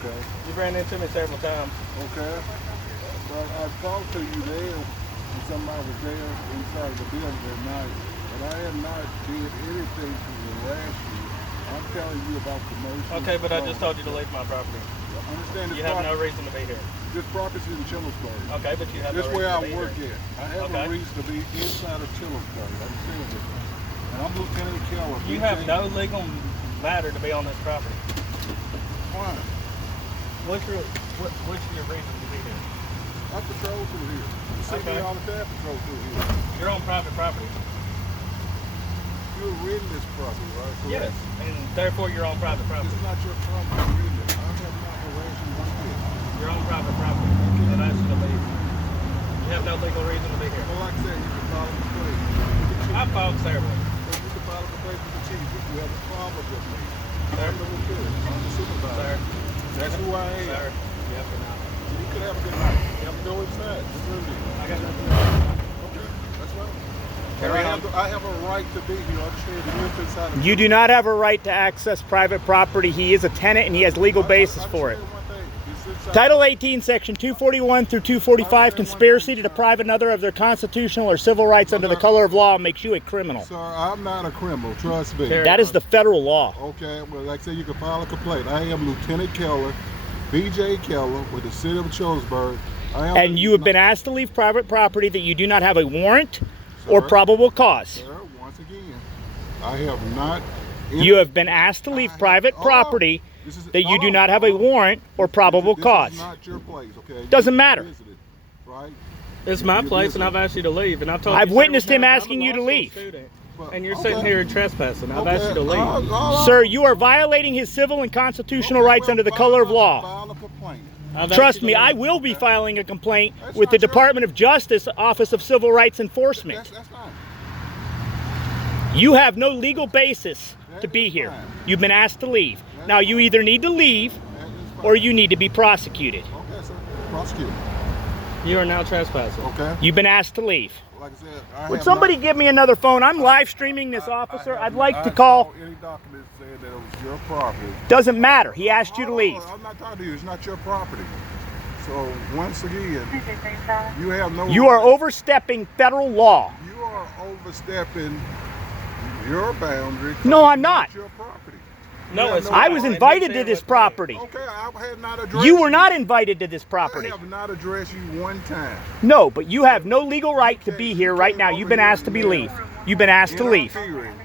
Okay. You ran into me several times. Okay. But I talked to you there, and somebody was there inside the building that night, but I had not did anything to harass you. I'm telling you about the motion. Okay, but I just told you to leave my property. I understand this. You have no reason to be here. This property is in Childersburg. Okay, but you have This no where I reason to be work here. at. I have a reason to be inside of Childersburg. Understand this. And I'm Lieutenant Keller. You have no legal matter to be on this property. Why? What's your reason to be here? I patrol through here. You see me all the time patrol through here. You're on private property. You're renting this property, right? Correct? Yes, and therefore you're on private property. It's not your property. You're renting it. I have not harassed you one bit. You're on private property. And I asked you to leave. You have no legal reason to be here. Well, like I said, you can file a complaint. I filed several. So you can file a complaint with the chief if you have a problem with me. Sir? I'm the lieutenant. I'm the supervisor. Sir? That's who I am. Sir? You have to know. You can have a good night. You have to go inside. It's really. I got nothing to do. Okay, that's fine. Carry on. I have a right to be here. Understand the live inside of You do not have a right to access private property. He is a tenant and he has legal basis for it. Title 18, Section 241 through 245, conspiracy to deprive another of their constitutional or civil rights under the color of law makes you a criminal. Sir, I'm not a criminal, trust me. That is the federal law. Okay, well, like I said, you can file a complaint. I am Lieutenant Keller, BJ Keller, with the city of Childersburg. And you have been asked to leave private property that you do not have a warrant or probable cause. Sir, once again, I have not... You have been asked to leave private property that you do not have a warrant or probable cause. This is not your place, okay? Doesn't matter. Right? It's my place, and I've asked you to leave. And I've told you I've witnessed him several times asking I'm a you to law leave. school student, and you're sitting here trespassing. I've asked you to leave. Sir, you are violating his civil and constitutional rights under the color of law. File a complaint. Trust me, I will be filing a complaint with the Department of Justice Office of Civil Rights Enforcement. That's fine. You have no legal basis to be here. You've been asked to leave. Now you either need to leave or you need to be prosecuted. Okay, sir. Prosecute. You are now trespassing. Okay. You've been asked to leave. Like I said, Would somebody give me another phone? I'm live streaming this, officer. I'd like to call. Any documents saying that it was your property. Doesn't matter. He asked you to leave. I'm not talking to you. It's not your property. So once again, you have no. You are overstepping federal law. You are overstepping your boundary. No, I'm not. It's your property. No, it's I was invited to this property. Okay, I have not addressed You were not invited to this property. I have not addressed you one time. No, but you have no legal right to be here right now. You've been asked to be leave. You've been asked to leave.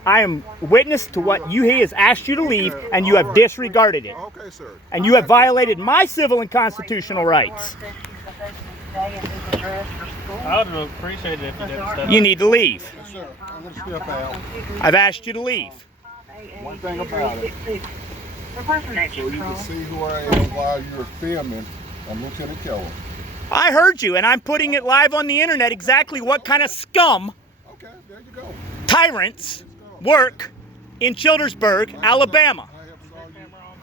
I am witness to what he has asked you to leave, and you have disregarded it. Okay, sir. And you have violated my civil and constitutional rights. I would appreciate it if you didn't step You need to leave. Yes, sir. I'm going to step out. I've asked you to leave. One thing about it, so you can see who I am while you're filming. I'm Lieutenant Keller. I heard you, and I'm putting it live on the internet exactly what kind of scum, Okay, there you go. tyrants, work in Childersburg, Alabama.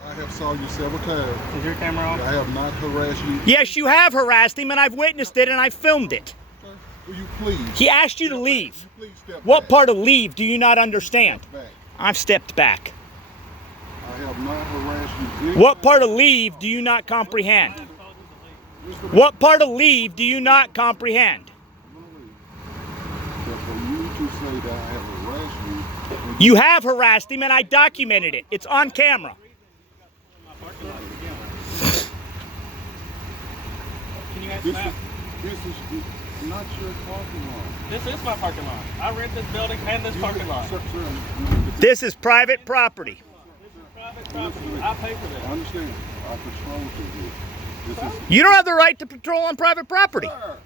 I have saw you several times. Is your camera on? I have not harassed you. Yes, you have harassed him, and I've witnessed it, and I filmed it. Okay. Will you please? He asked you to leave. Please step What back. part of leave do you not understand? Step back. I've stepped back. I have not harassed you. What part of leave do you not comprehend? What part of leave do you not comprehend? But for you to say that I have harassed you, You have harassed him, and I documented it. It's on camera. Can you guys this map? is not your parking lot. This is my parking lot. I rent this building and this parking lot. Sir, This is private property. Private property. I pay for I this. understand. I patrol through here. This is. You don't have the right to patrol on private property. Sir,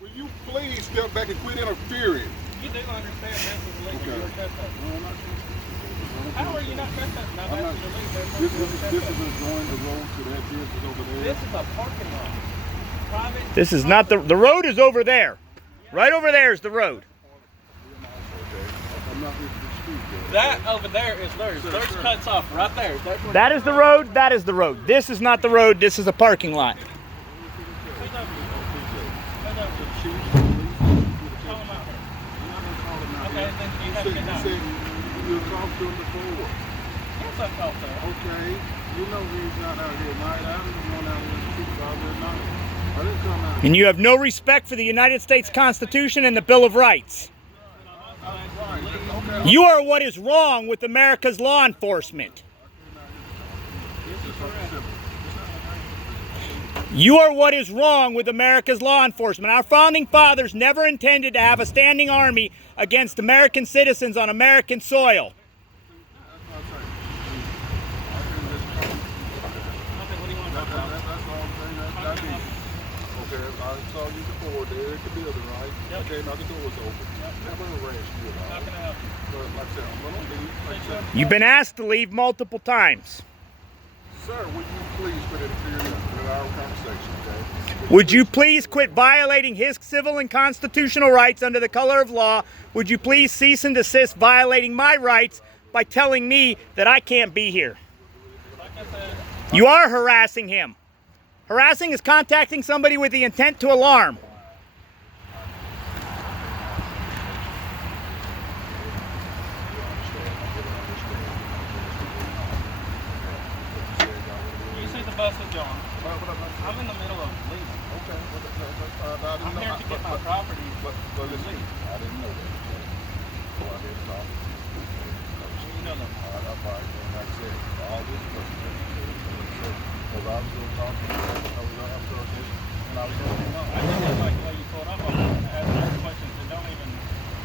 will you please step back and quit interfering? You do understand this is illegal. Okay. You're trespassing. No, I'm not trespassing. How are you not trespassing? I've I'm asked not- you to leave. There's no This reason to is trespass. adjoining the road to that business over there. This is a parking lot. Private. This is not the road is over there. Right over there is the road. I'm not here to dispute That over there is theirs. Theirs cuts off right there. That's where That is the road. That is the road. This is not the road. This is a parking lot. Who's over here? Who's over here? Chief, Call him out here. I'm Okay, then you have to get down. you talked to him before. Yes, I've talked to him. Okay, you know he's not out here at night. I don't And you have no respect for the United States Constitution and the Bill of Rights. You are what is wrong with America's law enforcement. You are what is wrong with America's law enforcement. Our founding fathers never intended to have a standing army against American citizens on American soil. Okay, I saw you before there at the building, right? Yep. Okay, now the door's open. Never harass you at all. How can I help you? But like I said, I'm gonna leave. Like I said, You've been asked to leave multiple times. sir, would you please quit interfering with our conversation, okay? Would you please quit violating his civil and constitutional rights under the color of law? Would you please cease and desist violating my rights by telling me that I can't be here? Like I said, You are harassing him. Harassing is contacting somebody with the intent to alarm. you see the bus is on. I'm in the middle of leaving. Okay, I'm here to get my property. But listen, I didn't know that. So I didn't talk. You know them. I'm right, and like I said, all this was because I was going to talk to you, I was going to approach it, and I was going to know. I just didn't like the way you pulled up on me. Asking questions that don't even.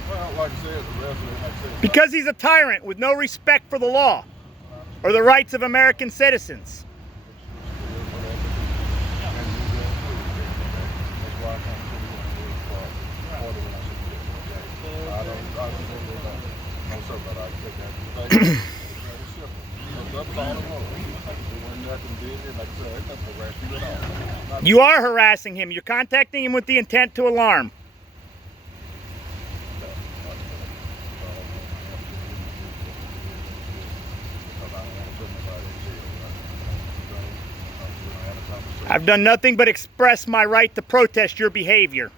Well, like I said, the rest of it, like I said. Because he's a tyrant with no respect for the law or the rights of American citizens. You are harassing him. You're contacting him with the intent to alarm. I've done nothing but express my right to protest your behavior.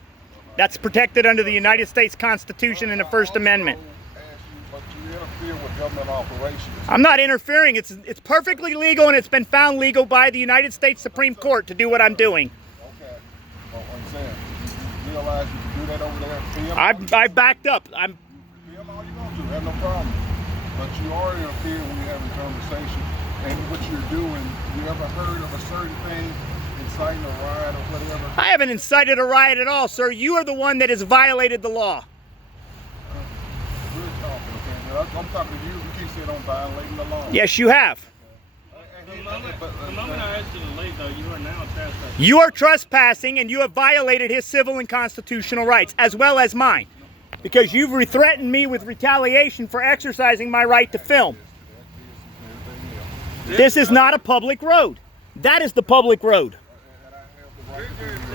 That's protected under the United States Constitution and the First Amendment. But you interfere with government operations. I'm not interfering. It's perfectly legal, and it's been found legal by the United States Supreme Court to do what I'm doing. Okay. Well, I'm saying, you realize you can do that over there. I backed up. Film all you want to, have no problem. But you are interfering when you're having a conversation. And what you're doing, you ever heard of a certain thing, inciting a riot or whatever? I haven't incited a riot at all, sir. You are the one that has violated the law. We're talking, okay? I'm talking to you. You keep saying I'm violating the law. Yes, you have. The moment I asked you to leave, though, you are now trespassing. You are trespassing, and you have violated his civil and constitutional rights, as well as mine, because you've threatened me with retaliation for exercising my right to film. This is not a public road. That is the public road.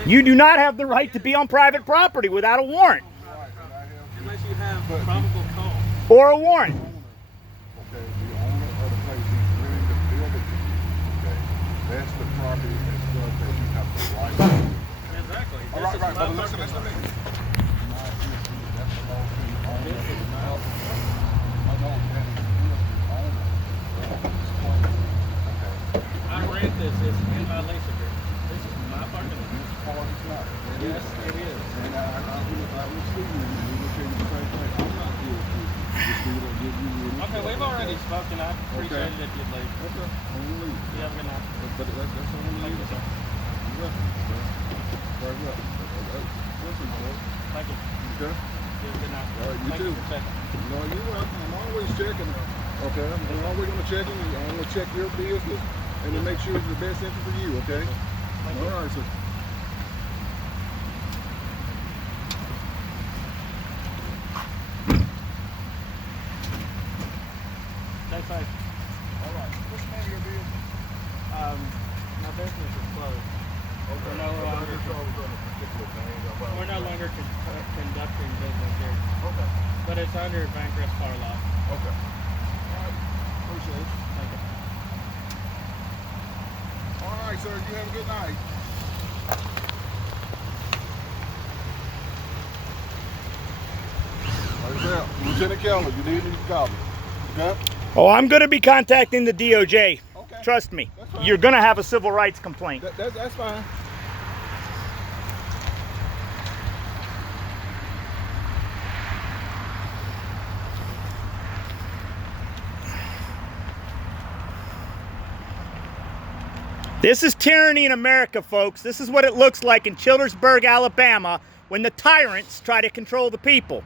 You do not have the right to be on private property without a warrant. Unless you have probable cause. Or a warrant. Okay, the owner of the place is willing to build it to you. Okay, that's the property and stuff that you have the right to. Exactly. All right, right, but listen to me. That's the law to the owner of the house. I know that is the owner of this place. Okay. I rent this. It's in my lease agreement. This is my parking lot. This part is not. Yes, it is. And I will see you and we will tell you the same thing. I'm not here to give you any. Okay, we've already spoken. I appreciate it if you'd leave. Okay, I'm gonna leave. You have a good night. But that's only Thank you, sir. You're welcome, sir. Very well. Listen, boy. Thank you. Okay? You have a good night. All right, you Thank too. for checking. No, you're welcome. I'm always checking. Okay? I'm always gonna check you. I'm gonna check your business and to make sure it's the best interest for you, okay? Thank you. All right, sir. Stay safe. All right. What's the name of your business? My business is closed. Okay. We're no longer, It's always on a particular thing. we're no longer conducting business here. Okay. But it's under bankruptcy car law. Okay. All right. Appreciate it. Thank you. All right, sir. You have a good night. Like I said, Lieutenant Keller, you need me to call me. Okay? Oh, I'm going to be contacting the DOJ. Okay. Trust me. That's fine. You're going to have a civil rights complaint. That's fine. This is tyranny in America, folks. This is what it looks like in Childersburg, Alabama, when the tyrants try to control the people.